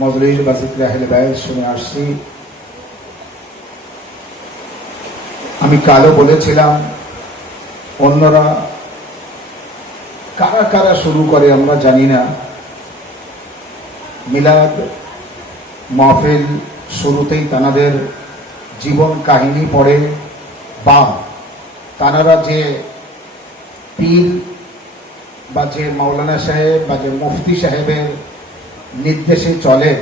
মজলিস বা জিকরে আহলে বাইত শুনে আসছি। আমি কালও বলেছিলাম, অন্যরা কারা কারা শুরু করে আমরা জানি না, মিলাদ মাহফিল শুরুতেই তানাদের জীবন কাহিনী পড়ে, বা তানারা যে পীর বা যে মাওলানা সাহেব বা যে মুফতি সাহেবের নির্দেশে চলেন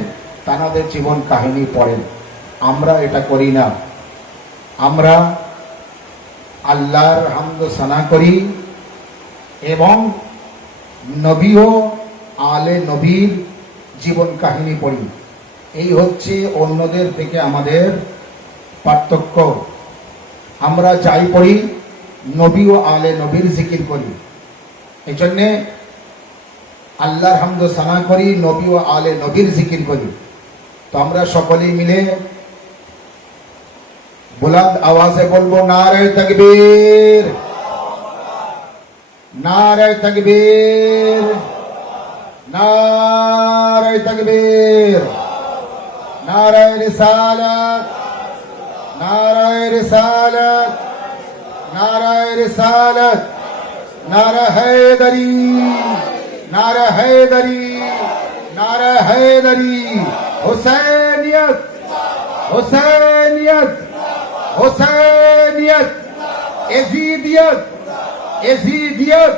তানাদের জীবন কাহিনী পড়েন। আমরা এটা করি না। আমরা আল্লাহর হামদ সানা করি এবং নবী ও আলে নবীর জীবন কাহিনী পড়ি। এই হচ্ছে অন্যদের থেকে আমাদের পার্থক্য। আমরা যাই পড়ি নবী ও আলে নবীর জিকির করি, এই জন্যে আল্লাহর হামদ সানা করি, নবী ও আলে নবীর জিকির করি। তো আমরা সকলেই মিলে বুলন্দ আওয়াজে বলবো, নারে তাকবীর, নারে তাকবীর, নারে তাকবীর, নারে রিসালাত, নারে রিসালাত, নারে রিসালাত, নারে হায়দারি, নারে হায়দারি, নারে হায়দারি। হুসैनियत, হুসैनियत, হুসैनियत, यजीदियत, यजीदियत,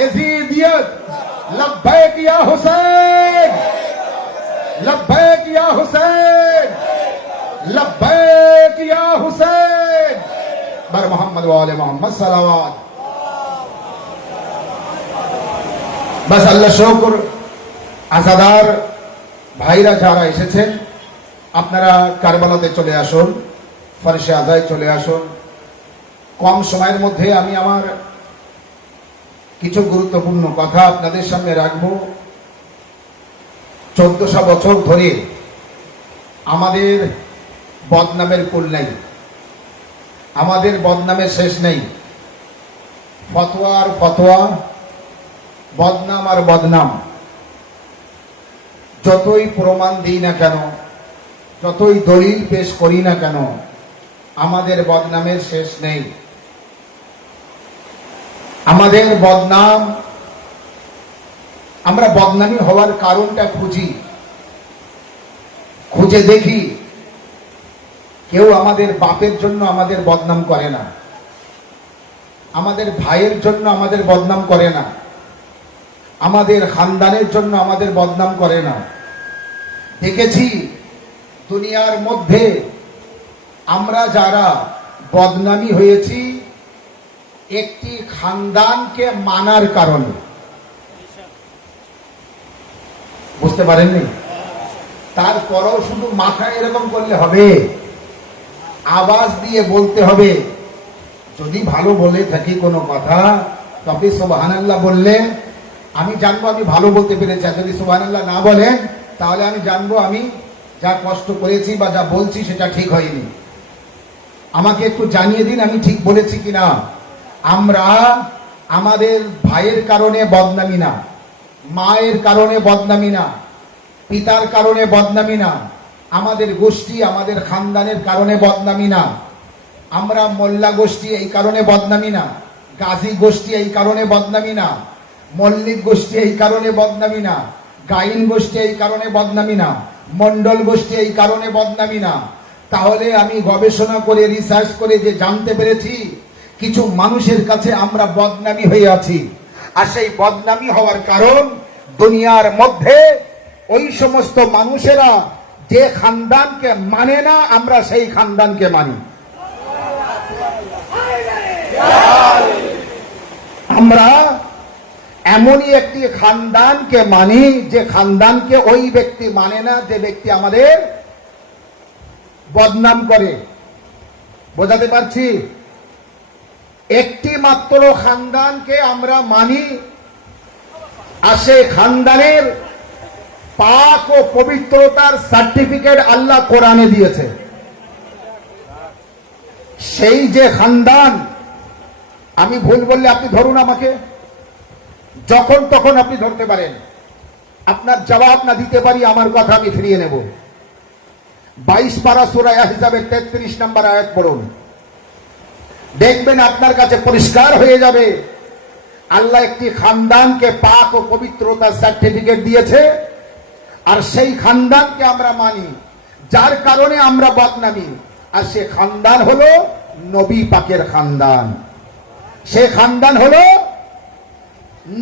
यजीदियत। लब्बैक या हुसैन, लब्बैक या हुसैन, लब्बैक या हुसैन। बर मोहम्मद व आले मोहम्मद सलावत। बस আল্লাহ শুকর, আজাদার ভাইরা যারা এসেছেন আপনারা কারবালাতে চলে আসুন, ফরশে আজায় চলে আসুন। কম সময়ের মধ্যে আমি আমার কিছু গুরুত্বপূর্ণ কথা আপনাদের সামনে রাখব। 1400 বছর ধরে আমাদের বদনামের কুল নেই, আমাদের বদনামের শেষ নেই। ফতোয়া আর ফতোয়া, বদনাম আর বদনাম। যতই প্রমাণ দিই না কেন, যতই দলিল পেশ করি না কেন, আমাদের বদনামের শেষ নেই। আমাদের বদনাম, আমরা বদনামি হওয়ার কারণটা খুঁজি, খুঁজে দেখি। কেউ আমাদের বাপের জন্য আমাদের বদনাম করে না, আমাদের ভাইয়ের জন্য আমাদের বদনাম করে না, আমাদের খানদানের জন্য আমাদের বদনাম করে না। দেখেছি দুনিয়ার মধ্যে আমরা যারা বদনামি হয়েছি একটি খানদানকে মানার কারণে। বুঝতে পারেননি? তারপরেও শুধু মাথায় এরকম করলে হবে, আওয়াজ দিয়ে বলতে হবে। যদি ভালো বলে থাকি কোনো কথা, তবে সুবহানাল্লাহ বললে আমি জানবো আমি ভালো বলতে পেরেছি। আর যদি সুবহানাল্লাহ না বলেন তাহলে আমি জানবো আমি যা কষ্ট করেছি বা যা বলছি সেটা ঠিক হয়নি। আমাকে একটু জানিয়ে দিন আমি ঠিক বলেছি কিনা। আমরা আমাদের ভাইয়ের কারণে বদনামি না, মায়ের কারণে বদনামি না, পিতার কারণে বদনামি না, আমাদের গোষ্ঠী আমাদের খানদানের কারণে বদনামি না, আমরা মোল্লা গোষ্ঠী এই কারণে বদনামি না, গাজী গোষ্ঠী এই কারণে বদনামি না, মল্লিক গোষ্ঠী এই কারণে বদনামি না, গাইন গোষ্ঠী এই কারণে বদনামি না, মন্ডল গোষ্ঠী এই কারণে বদনামি না। তাহলে আমি গবেষণা করে রিসার্চ করে যে জানতে পেরেছি কিছু মানুষের কাছে আমরা বদনামি হয়ে আছি। আর সেই বদনামি হওয়ার কারণ দুনিয়ার মধ্যে ওই সমস্ত মানুষেরা যে খানদানকে মানে না, আমরা সেই খানদানকে মানি। আমরা এমনই একটি খানদানকে মানি যে খানদানকে ওই ব্যক্তি মানে না যে ব্যক্তি আমাদের বদনাম করে। বোঝাতে পারছি? একটি মাত্র খানদানকে আমরা মানি, আর সেই খানদানের পাক ও পবিত্রতার সার্টিফিকেট আল্লাহ কোরআনে দিয়েছে। সেই যে খানদান, আমি ভুল বললে আপনি ধরুন আমাকে, যখন তখন আপনি ধরতে পারেন। আপনার জবাব না দিতে পারি, আমার কথা আমি ফিরিয়ে নেব। 22 পারা সূরা আহজাবের 33 নম্বর আয়াত পড়ুন, দেখবেন আপনার কাছে পরিষ্কার হয়ে যাবে। আল্লাহ একটি খানদানকে পাক ও পবিত্রতার সার্টিফিকেট দিয়েছে, আর সেই খানদানকে আমরা মানি, যার কারণে আমরা বদনামি। আর সে খানদান হলো নবী পাকের খানদান। সে খানদান হলো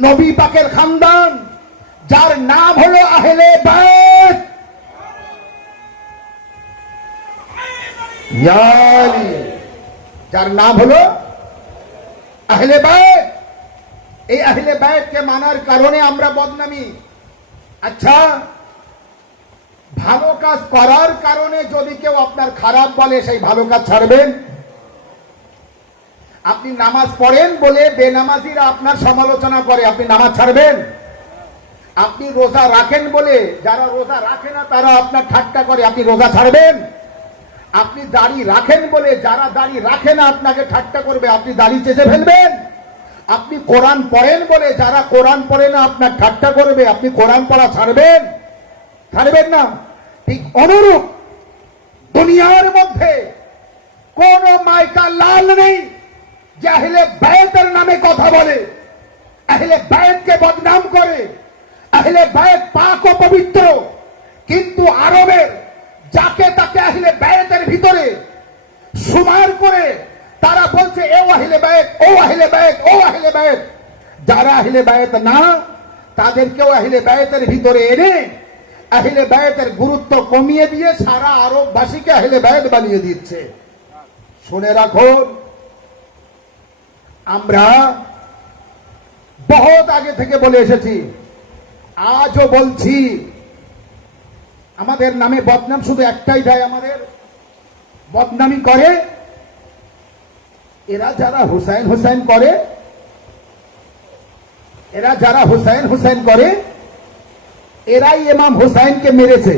নবী পাকের খানদান, যার নাম হলো আহলে বাইত। যার নাম হলো আহলে বাইত। এই আহলে বাইতকে মানার কারণে আমরা বদনামি। আচ্ছা, ভালো কাজ করার কারণে যদি কেউ আপনার খারাপ বলে, সেই ভালো কাজ ছাড়বেন? আপনি নামাজ পড়েন বলে বেনামাজিরা আপনার সমালোচনা করে, আপনি নামাজ ছাড়বেন? আপনি রোজা রাখেন বলে যারা রোজা রাখে না তারা আপনার ঠাট্টা করে, আপনি রোজা ছাড়বেন? আপনি দাড়ি রাখেন বলে যারা দাড়ি রাখে না আপনাকে ঠাট্টা করবে, আপনি দাড়ি চেঁচে ফেলবেন? আপনি কোরআন পড়েন বলে যারা কোরআন পড়ে না আপনার ঠাট্টা করবে, আপনি কোরআন পড়া ছাড়বেন? ছাড়বেন না। ঠিক অনুরূপ দুনিয়ার মধ্যে কোন মাইকা লাল নেই যে আহলে বাইতের নামে কথা বলে, আহলে বাইতকে বদনাম করে। আহলে বাইত পাক ও পবিত্র, কিন্তু আরবের যাকে তাকে আহলে বাইতের ভিতরে সুমার করে তারা বলছে ও আহলে বাইত, ও আহলে বাইত, ও আহলে বাইত। যারা আহলে বাইত না তাদেরকেও আহলে বাইতের ভিতরে এনে আহলে বাইতের গুরুত্ব কমিয়ে দিয়ে সারা আরববাসীকে আহলে বাইত বানিয়ে দিচ্ছে। শুনে রাখুন, আমরা বহুত আগে থেকে বলে এসেছি, আজও বলছি, আমাদের নামে বদনাম শুধু একটাই দেয়, আমাদের বদনামি করে এরা যারা হুসাইন হুসাইন করে, এরা যারা হুসাইন হুসাইন করে এরাই ইমাম হুসাইনকে মেরেছে।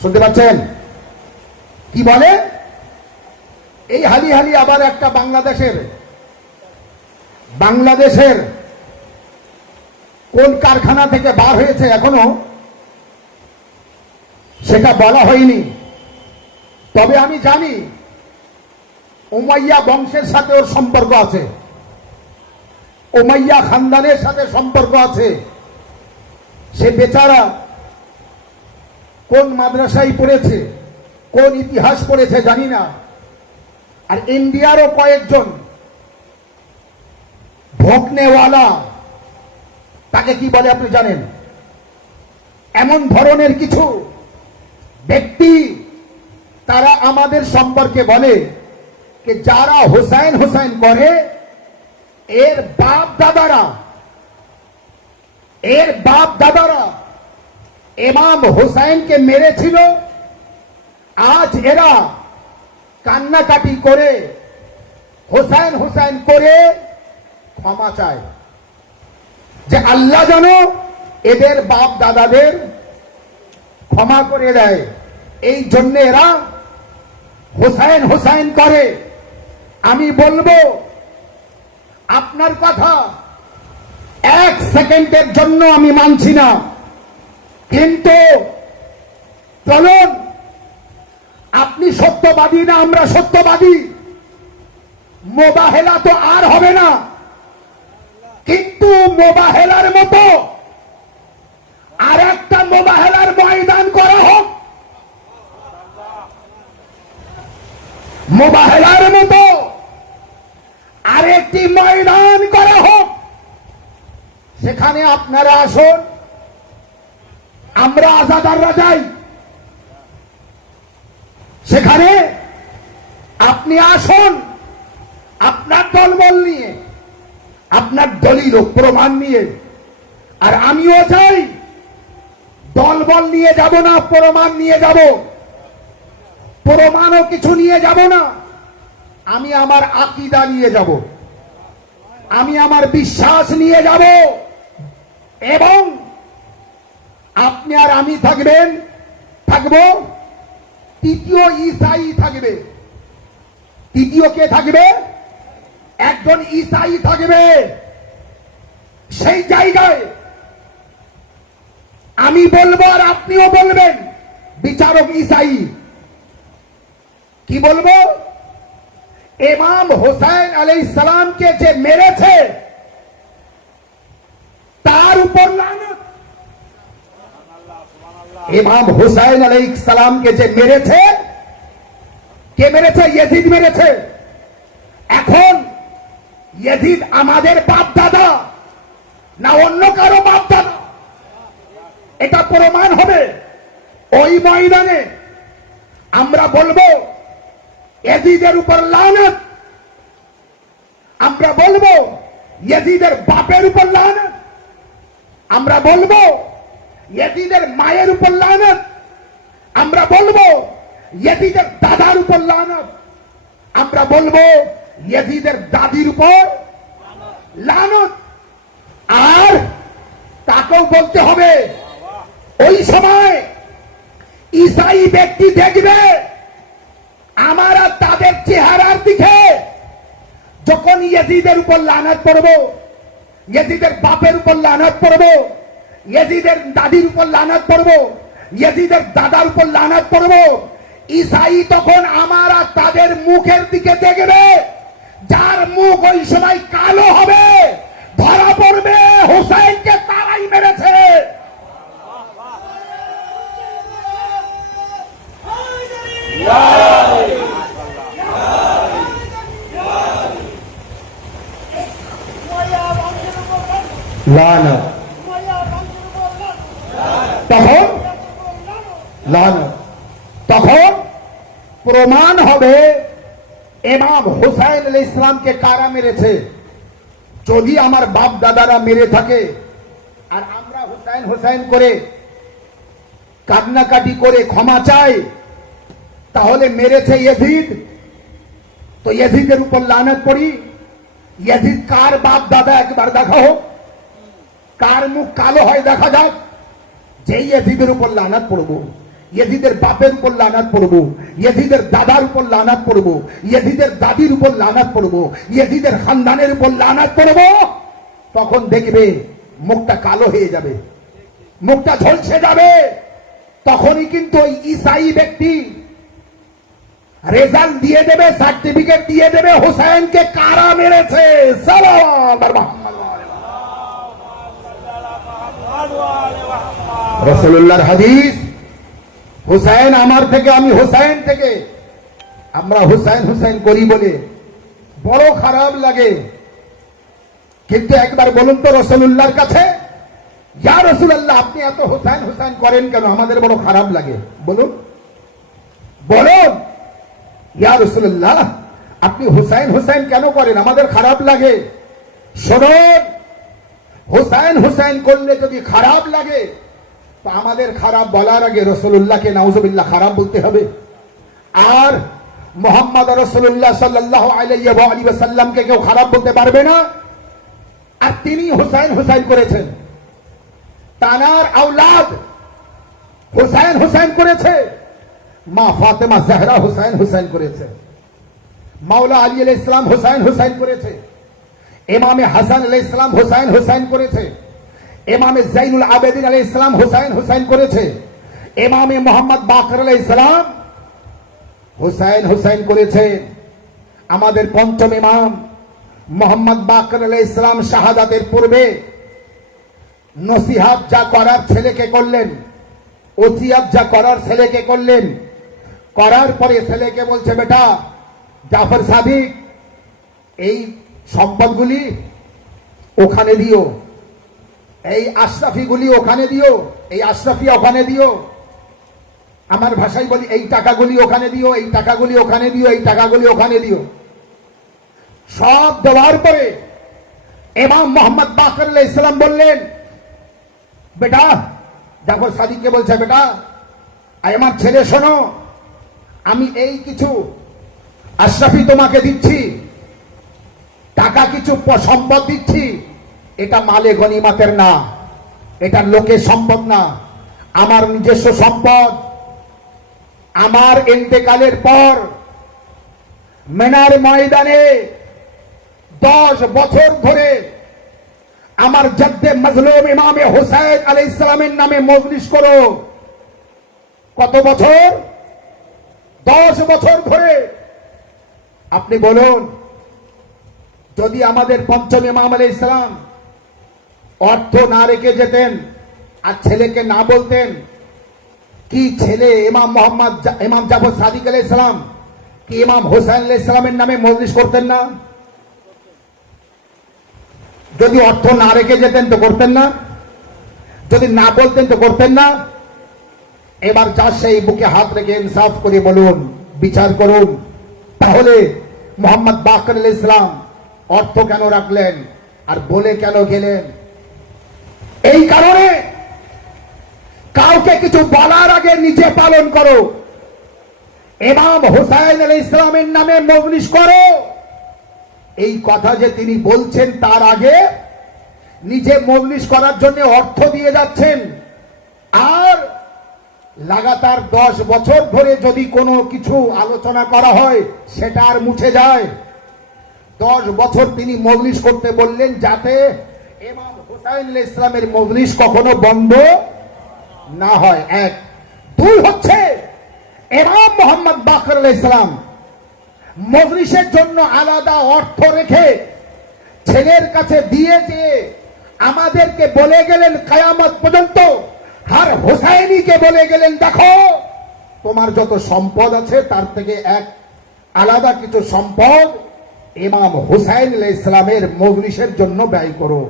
শুনতে পাচ্ছেন কি বলে? এই হালি হালি আবার একটা বাংলাদেশের কোন কারখানা থেকে বার হয়েছে এখনো সেটা বলা হয়নি, তবে আমি জানি উমাইয়া বংশের সাথে ওর সম্পর্ক আছে, উমাইয়া খানদানের সাথে সম্পর্ক আছে। সে বেচারা কোন মাদ্রাসায় পড়েছে, কোন ইতিহাস পড়েছে জানি না। আর ইন্ডিয়ারও কয়েকজন ভোকনেওয়ালা, তাকে কি বলে আপনি জানেন? এমন ধরনের কিছু ব্যক্তি তারা আমাদের সম্পর্কে বলে যে যারা হুসাইন হুসাইন করে এর বাপ দাদারা ইমাম হুসাইনকে মেরেছিল। আজ এরা কান্নাকাটি করে হুসাইন হুসাইন করে ক্ষমা চায় যে আল্লাহ যেন এদের বাপ দাদাদের ক্ষমা করে দেয়। এই জন্য এরা হুসাইন হুসাইন করে। আমি বলবো, আপনার কথা এক সেকেন্ডের জন্য আমি মানছি না, কিন্তু চলুন, আপনি সত্যবাদী না আমরা সত্যবাদী, মোবাহেলা তো আর হবে না, কিন্তু মোবাহেলার মতো আর একটা মোবাহেলার ময়দান করা হোক, মোবাহেলার মতো আরেকটি ময়দান করা হোক। সেখানে আপনারা আসুন, আমরা আজাদাররা যাই, সেখানে আপনি আসুন আপনার দলবল নিয়ে, আপনার দলিল ও প্রমাণ নিয়ে, আর আমিও চাই দলবল নিয়ে যাব না, প্রমাণ নিয়ে যাব। প্রমাণও কিছু নিয়ে যাব না, আমি আমার আকীদা নিয়ে যাব, আমি আমার বিশ্বাস নিয়ে যাব, এবং আপনি আর আমি থাকবো, তৃতীয় ঈসাই থাকবে। তৃতীয় কে থাকবে? একজন ঈসাই থাকবে। সেই জায়গায় আমি বলবো আর আপনিও বলবেন, বিচারক ঈসাই কি বলবো? ইমাম হুসাইন আলাইহিস সালামকে যে মেরেছে তার উপর লানত। ইমাম হুসাইন আলাইহিস সালামকে যে মেরেছে, কে মেরেছে? ইয়াজিদ মেরেছে। এখন ইয়াজিদ আমাদের বাপ দাদা না অন্য কারো বাপ দাদা? এটা প্রমাণ হবে ওই ময়দানে। আমরা বলবো ইয়াজিদের উপর লানত, আমরা বলবো ইয়াজিদের বাপের উপর লানত, আমরা বলবো ইয়াজিদের মায়ের উপর লানত, আমরা বলবো ইয়াজিদের দাদার উপর লানত, আমরা বলবো ইয়াজিদের দাদির উপর লানত। আর তাকেও বলতে হবে ওই সময় ঈসাই ব্যক্তি দেখবে আমরা তাদের চেহারার দিকে যখন ইয়াজিদের উপর লানত পড়ব, ইয়াজিদের বাপের উপর লানত পড়ব, ইয়াজিদের দাদির উপর লানত পড়ব, ইয়াজিদের দাদার উপর লানত পড়ব, ঈসাই তখন আমরা তাদের মুখের দিকে দেখবে, যার মুখ ওই সময় কালো হবে, ধরা পড়বে হুসাইনকে তারাই মেরেছে। তখন প্রমাণ হবে ইমাম হুসাইন আলাইহিস সালামকে কারা মেরেছে। যদি আমার বাপ দাদারা মেরে থাকে আর আমরা হুসাইন হুসাইন করে কান্নাকাটি করে ক্ষমা চাই, তাহলে মেরেছে ইয়াজিদ, তো ইয়াজিদের উপর লানত পড়ি। ইয়াজিদ কার বাপ দাদা একবার দেখা হোক, কার মুখ কালো হয় দেখা যাক, যে ইয়াজিদের উপর লানত পড়বো, ইয়াজিদের বাপের উপর লানত পড়বো, ইয়াজিদের দাদার উপর লানত পড়বো, ইয়াজিদের দাদির উপর লানত পড়বো, ইয়াজিদের খানদানের উপর লানত পড়বো, তখন দেখবে মুখটা কালো হয়ে যাবে, মুখটা ঝলসে যাবে। তখনই কিন্তু ওই ঈসাই ব্যক্তি রেজাল্ট দিয়ে দেবে, সার্টিফিকেট দিয়ে দেবে হুসাইনকে কারা মেরেছে। রাসূলুল্লাহর হাদিস, হুসাইন আমার থেকে, আমি হুসাইন থেকে। আমরা হুসাইন হুসাইন করি বলে বড় খারাপ লাগে, কিন্তু একবার বলুন তো রাসূলুল্লাহর কাছে, ইয়া রাসূলুল্লাহ আপনি এত হুসাইন হুসাইন করেন কেন? আমাদের বড় খারাপ লাগে। বলুন বলুন, ইয়া রাসূলুল্লাহ আপনি হুসাইন হুসাইন কেন করেন? আমাদের খারাপ লাগে। শুনুন, হুসাইন হুসাইন করলে যদি খারাপ লাগে, তো আমাদের খারাপ বলার আগে রাসূলুল্লাহকে নাউযুবিল্লাহ খারাপ বলতে হবে। আর মুহাম্মদ রাসূলুল্লাহ সাল্লাল্লাহু আলাইহি ওয়া সাল্লামকে কেউ খারাপ বলতে পারবে না। আর তিনি হুসাইন হুসাইন করেছেন, তানার আওলাদ হুসাইন হুসাইন করেছে, মা ফাতেমা জাহরা হুসাইন হুসাইন করেছে, মাওলা আলী আলাইহিস সালাম হুসাইন হুসাইন করেছে, ইমামে হাসান আলাইহিস সালাম হুসাইন হুসাইন করেছে, ইমামে জাইনুল আবেদিন আলাইহিস সালাম হুসাইন হুসাইন করেছে, ইমামে মুহাম্মদ বাকর আলাইহিস সালাম হুসাইন হুসাইন করেছে। আমাদের পঞ্চম ইমাম মুহাম্মদ বাকর আলাইহিস সালাম শাহাদাতের পূর্বে নসিহত যা করার ছেলেকে করলেন, ওসিয়ত যা করার ছেলেকে করলেন, করার পরে ছেলেকে বলছে, বেটা জাফর সাদিক এই সম্পদগুলি ওখানে দিও, এই আশরাফিগুলি ওখানে দিও, এই আশরাফি ওখানে দিও, আমার ভাষায় বলি এই টাকাগুলি ওখানে দিও, এই টাকাগুলি ওখানে দিও, এই টাকাগুলি ওখানে দিও। সব দেওয়ার পরে ইমাম মুহাম্মদ বাকর আলাইহিস সালাম বললেন, বেটা জাফর সাদিককে বলছে, বেটা আমার ছেলে শোনো, আমি এই কিছু আশরাফি তোমাকে দিচ্ছি, টাকা কিছু সম্পদ দিচ্ছি, এটা মালে গনিমতের না, এটা লোকের সম্পদ না, আমার নিজস্ব সম্পদ। আমার ইন্তেকালের পর মিনার ময়দানে 10 বছর ধরে আমার জাদ্দে মাজলুম ইমামে হুসাইন আলাইহিস সালামের নামে মজলিস করো। কত বছর? 10 বছর ধরে। আপনি বলুন, যদি আমাদের পঞ্চম ইমাম আলাইহিস সালাম অর্থ না রেখে যেতেন আর ছেলেকে না বলতেন, কি ছেলে ইমাম জাফর সাদিক আলাইহিস সালাম কি ইমাম হুসাইন আলাইহিস সালামের নামে মজলিস করতেন না? যদি অর্থ না রেখে যেতেন তো করতেন না, যদি না বলতেন তো করতেন না। এবার যা সেই বুকে হাত রেখে ইনসাফ করে বলুন, বিচার করুন, তাহলে মোহাম্মদ বাকর আলাইহিস সালাম অর্থ কেন রাখলেন আর বলে কেন গেলেন? এই কারণে কাউকে কিছু বলার আগে নিজে পালন করো। ইমাম হুসাইন আলাইহিস সালামের নামে মজলিস করো, এই কথা যে তিনি বলছেন তার আগে নিজে মজলিস করার জন্য অর্থ দিয়ে যাচ্ছেন। আর লাগাতার 10 বছর ধরে যদি কোনো কিছু আলোচনা করা হয় সেটা আর মুছে যায়। 10 বছর তিনি মজলিস করতে বললেন যাতে ইমাম হুসাইন আলাইহিস সালামের মজলিস কখনো বন্ধ না হয়। 1 2 হচ্ছে ইমাম মোহাম্মদ বাকর আলাইহিস সালাম মজলিসের জন্য আলাদা অর্থ রেখে ছেলের কাছে দিয়ে যে আমাদেরকে বলে গেলেন কিয়ামত পর্যন্ত, আর হুসাইনিকে বলে গেলেন দেখো তোমার যত সম্পদ আছে তার থেকে এক আলাদা কিছু সম্পদ ইমাম হুসাইন আলাইহিস সালামের মজলিসের জন্য ব্যয় করো।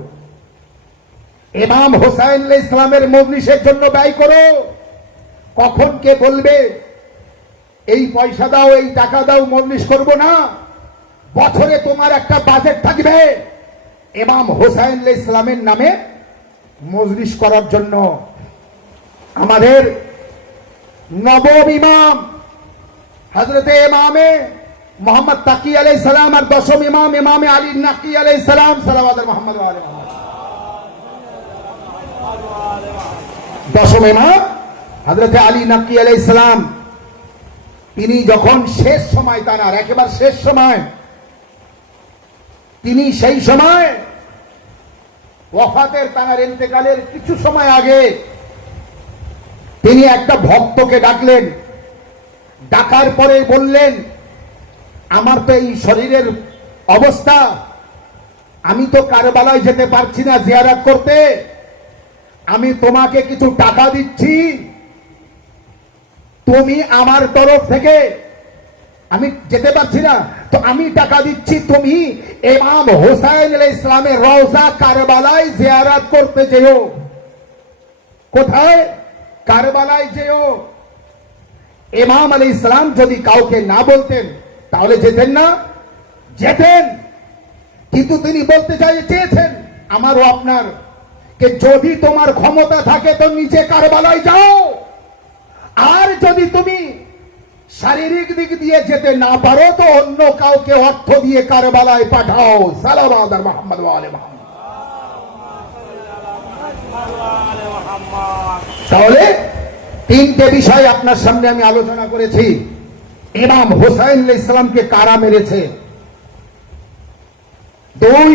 ইমাম হুসাইন আলাইহিস সালামের মজলিসের জন্য ব্যয় করো। কখন কে বলবে এই পয়সা দাও, এই টাকা দাও, মজলিস করব না? বছরে তোমার একটা বাজেট থাকবে ইমাম হুসাইন আলাইহিস সালামের নামে মজলিস করার জন্য। আমাদের নবম ইমাম হযরতে ইমামে মোহাম্মদ তাকি আলাইহিস সালাম আর 10ম ইমাম ইমামে আলী নাকি আলাইহিস সালাম সালাওয়াত মুহাম্মদ ওয়া আলি মুহাম্মদ। 10ম ইমাম হযরতে আলী নাকি আলাইহিস সালাম, তিনি যখন শেষ সময়, তার একেবারে শেষ সময়, তিনি সেই সময় ওয়াফাতের, তার ইন্তেকালের কিছু সময় আগে তিনি একটা ভক্তকে ডাকলেন। ডাকার পরে বললেন আমার তো এই শরীরের অবস্থা, আমি তো কারবালায় যেতে পারছি না জিয়ারত করতে, আমি তোমাকে কিছু টাকা দিচ্ছি, তুমি আমার তরফ থেকে, আমি যেতে পারছি না তো আমি টাকা দিচ্ছি, তুমি ইমাম হুসাইন আলাইহিস সালামের রওজা কারবালায় জিয়ারত করতে যেও। কোথায়? কারবালায় যেও। ইমাম আলাইহিস সালাম যদি কাউকে না বলতেন তাহলে যেতেন না? যেতেন। কিন্তু তিনি বলতে চেয়েছেন আমারও আপনার, যে যদি তোমার ক্ষমতা থাকে তো নিচে কারবালায় যাও, আর যদি তুমি শারীরিক দিক দিয়ে যেতে না পারো তো অন্য কাউকে অর্থ দিয়ে কারবালায় পাঠাও। সালাওয়াত মুহাম্মদ ওয়া আলি মুহাম্মদ। তাহলে 3টে বিষয় আপনার সামনে আমি আলোচনা করেছি। ইমাম হুসাইন আলাইহিস সালামকে কারা মেরেছে? 2,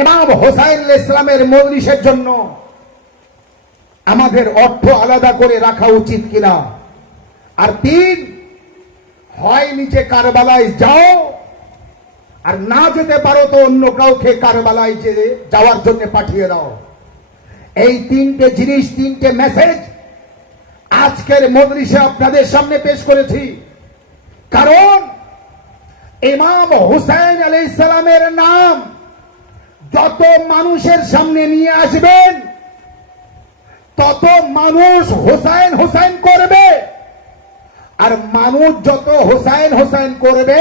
ইমাম হুসাইন আলাইহিস সালামের মজলিসের জন্য আমাদের অর্থ আলাদা করে রাখা উচিত কিনা? আর 3, হয় নিচে কারবালায় যাও, আর না যেতে পারো তো অন্য কাউকে কারবালায় যাওয়ার জন্য পাঠিয়ে দাও। এই 3টে জিনিস, 3টে মেসেজ আজকের মজলিসে আপনাদের সামনে পেশ করেছি। কারণ ইমাম হুসাইন আলাইহিস সালামের নাম যত মানুষের সামনে নিয়ে আসবেন তত মানুষ হুসাইন হুসাইন করবে, আর মানুষ যত হুসাইন হুসাইন করবে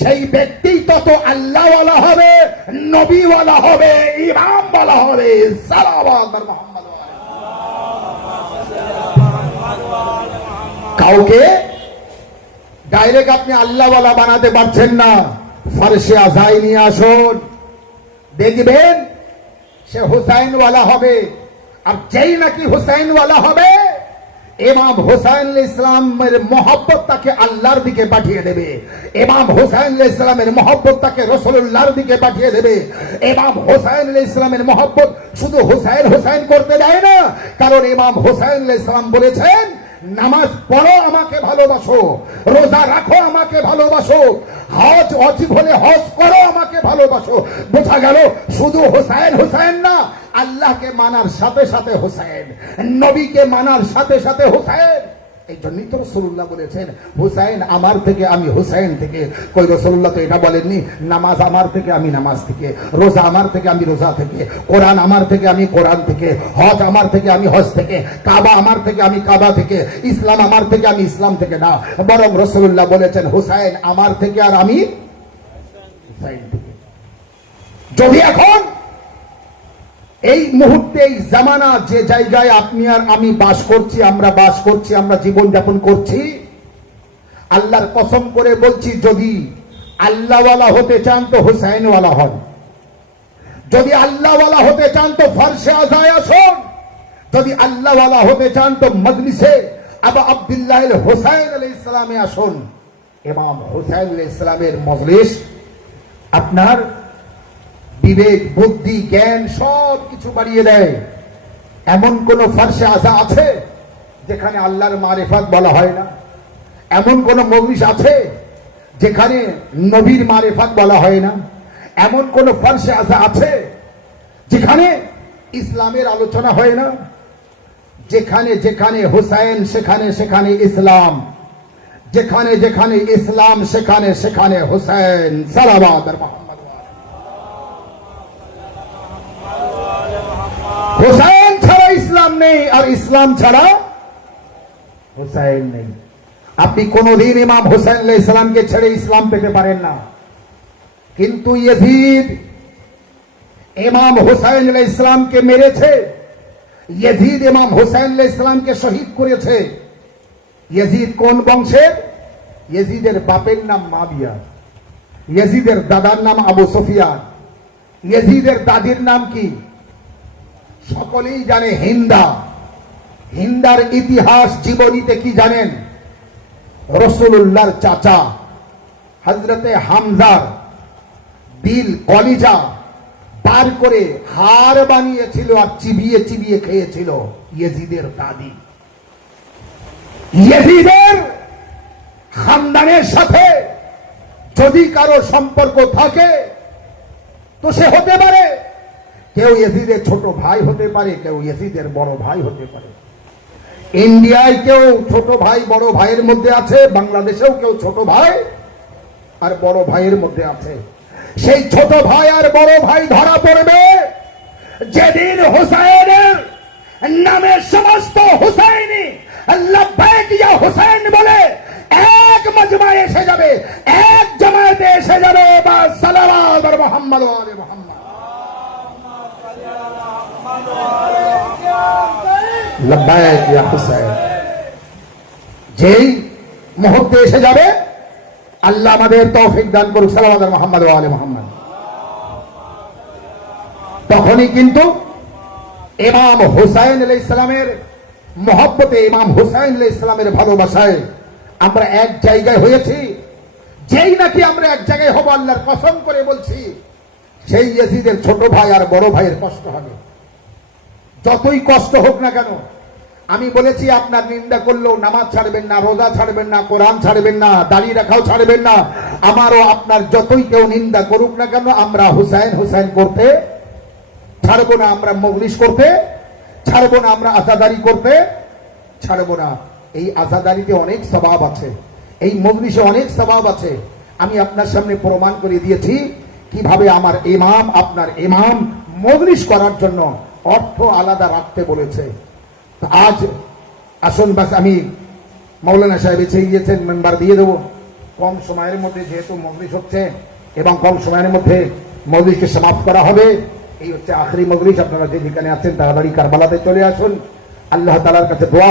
সেই ব্যক্তি তত আল্লাহওয়ালা হবে, নবীওয়ালা হবে, ইমামওয়ালা হবে। সালাওয়াত মুহাম্মদ। কাউকে ডাইরেক্ট আপনি আল্লাহওয়ালা বানাতে পারছেন না। ফারশে আজাই নিয়ে আসুন, দেখবেন সে হুসাইনওয়ালা হবে। আর যেই নাকি হুসাইনওয়ালা হবে ইমাম হুসাইন আলাইহিস সালামের মহব্বত তাকে আল্লাহর দিকে পাঠিয়ে দেবে। ইমাম হুসাইন আলাইহিস সালামের মহব্বত তাকে রাসূলুল্লাহর দিকে পাঠিয়ে দেবে। ইমাম হুসাইন আলাইহিস সালামের মহব্বত শুধু হুসাইন হুসাইন করতে দেয় না, কারণ ইমাম হুসাইন আলাইহিস সালাম বলেছেন, নামাজ পড়ো আমাকে ভালোবাসো, রোজা রাখো আমাকে ভালোবাসো, হজ ওয়াজিব হলে হজ করো আমাকে ভালোবাসো। বোঝা গেল শুধু হুসাইন হুসাইন না, আল্লাহকে মানার সাথে সাথে হুসাইন, নবীকে মানার সাথে সাথে হুসাইন। এই জন্যই তো রাসূলুল্লাহ বলেছেন, হুসাইন আমার থেকে আমি হুসাইন থেকে। কই রাসূলুল্লাহ তো এটা বলেননি, নামাজ আমার থেকে আমি নামাজ থেকে, রোজা আমার থেকে আমি রোজা থেকে, কোরআন আমার থেকে আমি কোরআন থেকে, হজ আমার থেকে আমি হজ থেকে, কাবা আমার থেকে আমি কাবা থেকে, ইসলাম আমার থেকে আমি ইসলাম থেকে না, বরং রাসূলুল্লাহ বলেছেন হুসাইন আমার থেকে আর আমি হুসাইন থেকে। যদি এখন এই মুহূর্তে এই জামানা যে জায়গায় আপনি আর আমি বাস করছি, আমরা জীবন যাপন করছি, আল্লাহর কসম করে বলছি, যদি আল্লাহওয়ালা হতে চান তো হুসাইনওয়ালা হন, যদি আল্লাহওয়ালা হতে চান তো ফরশে আজায় আসুন, যদি আল্লাহওয়ালা হতে চান তো মজলিসে আবু আব্দুল্লাহ হুসাইন আলাইহিস সালামে আসুন। ইমাম হুসাইন আলাইহিস সালামের মজলিস আপনার বিবেক বুদ্ধি জ্ঞান সব কিছু বাড়িয়ে দেয়। এমন কোন ফারসে আজা আছে যেখানে আল্লাহর মারিফাত বলা হয় না? এমন কোন মজলিস আছে যেখানে নবীর মারিফাত বলা হয় না? এমন কোন ফারসে আজা আছে যেখানে ইসলামের আলোচনা হয় না? যেখানে যেখানে হুসাইন সেখানে সেখানে ইসলাম, যেখানে যেখানে ইসলাম সেখানে সেখানে হুসাইন। সালাওয়াত মোহাম্মদ। হুসাইন ছাড়া ইসলাম নেই, আর ইসলাম ছাড়া হুসাইন নেই। আপনি কোনদিন ইমাম হুসাইন আলাইহিস সালামকে ছেড়ে ইসলাম পেতে পারেন না। কিন্তু ইয়াজিদ ইমাম হুসাইন আলাইহিস সালামকে মেরেছে, ইয়াজিদ ইমাম হুসাইন আলাইহিস সালামকে শহীদ করেছে। ইয়াজিদ কোন বংশের? ইয়াজিদের বাপের নাম মাবিয়া, ইয়াজিদের দাদার নাম আবু সুফিয়ান, ইয়াজিদের দাদির নাম কি সকলেই জানে, হিন্দা। হিন্দার ইতিহাস জীবনীতে কি জানেন? রাসূলুল্লাহর চাচা হযরতে হামজার দিল কলিজা বার করে হাড় বানিয়েছিল আর চিবিয়ে চিবিয়ে খেয়েছিল ইয়াজিদের দাদি। ইয়াজিদের খানদানের সাথে যদি কারো সম্পর্ক থাকে তো সে হতে পারে, কেউ ইয়াজিদের ছোট ভাই হতে পারে, কেউ ইয়াজিদের বড় ভাই হতে পারে। ইন্ডিয়ায় কেউ ছোট ভাই বড় ভাইয়ের মধ্যে আছে, বাংলাদেশেও কেউ ছোট ভাই আর বড় ভাইয়ের মধ্যে আছে। সেই ছোট ভাই আর বড় ভাই ধরা পড়বে যেদিন হুসাইনের নামে সমস্ত হুসাইনি লাব্বাইক ইয়া হুসাইন বলে এক মজমায়ে এসে যাবে, এক জামায়াতে এসে যাবে। বা সালাওয়াত মুহাম্মদ ওয়া আলি মুহাম্মদ। লাব্বাইক ইয়া হুসাইন যেই মুহূর্তে এসে যাবে, আল্লাহ আমাদের তৌফিক দান করুক। সালাওয়াত মুহাম্মদ ওয়া আলি মুহাম্মদ। তখনই কিন্তু ইমাম হুসাইন আলাইহিস সালামের মহব্বতে, ইমাম হুসাইন আলাইহিস সালামের ভালোবাসায় আমরা এক জায়গায় হয়েছি। যেই নাকি আমরা এক জায়গায় হব, আল্লাহর কসম করে বলছি, সেই ইয়াজিদের ছোট ভাই আর বড় ভাইয়ের কষ্ট হবে। যতই কষ্ট হোক না কেন, আমি বলেছি আপনার নিন্দা করলেও নামাজ ছাড়বেন না, রোজা ছাড়বেন না, কোরআন ছাড়বেন না, দাঁড়িয়ে রাখাও ছাড়বেন না। আমারও আপনার যতই কেউ নিন্দা করুক না কেন, আমরা হুসাইন হুসাইন করতে ছাড়বো না, আমরা মজলিস করতে ছাড়বো না, আমরা আজাদারি করতে ছাড়বো না। এই আজাদারিতে অনেক সওয়াব আছে, এই মজলিসে অনেক সওয়াব আছে। আমি আপনার সামনে প্রমাণ করে দিয়েছি কিভাবে আমার ইমাম, আপনার ইমাম মজলিস করার জন্য অর্থ আলাদা রাখতে বলেছে। আজ আসুন, বাস আমি মাওলানা সাহেব এসে গিয়েছেন, মেম্বার দিয়ে দেবো। কম সময়ের মধ্যে যেহেতু মজলিস হচ্ছে এবং কম সময়ের মধ্যে মজলিসকে সমাপ্ত করা হবে, এই হচ্ছে আখরি মজলিস। আপনারা যে যেখানে আছেন তাড়াতাড়ি কারবালাতে চলে আসুন। আল্লাহ তাআলার কাছে দোয়া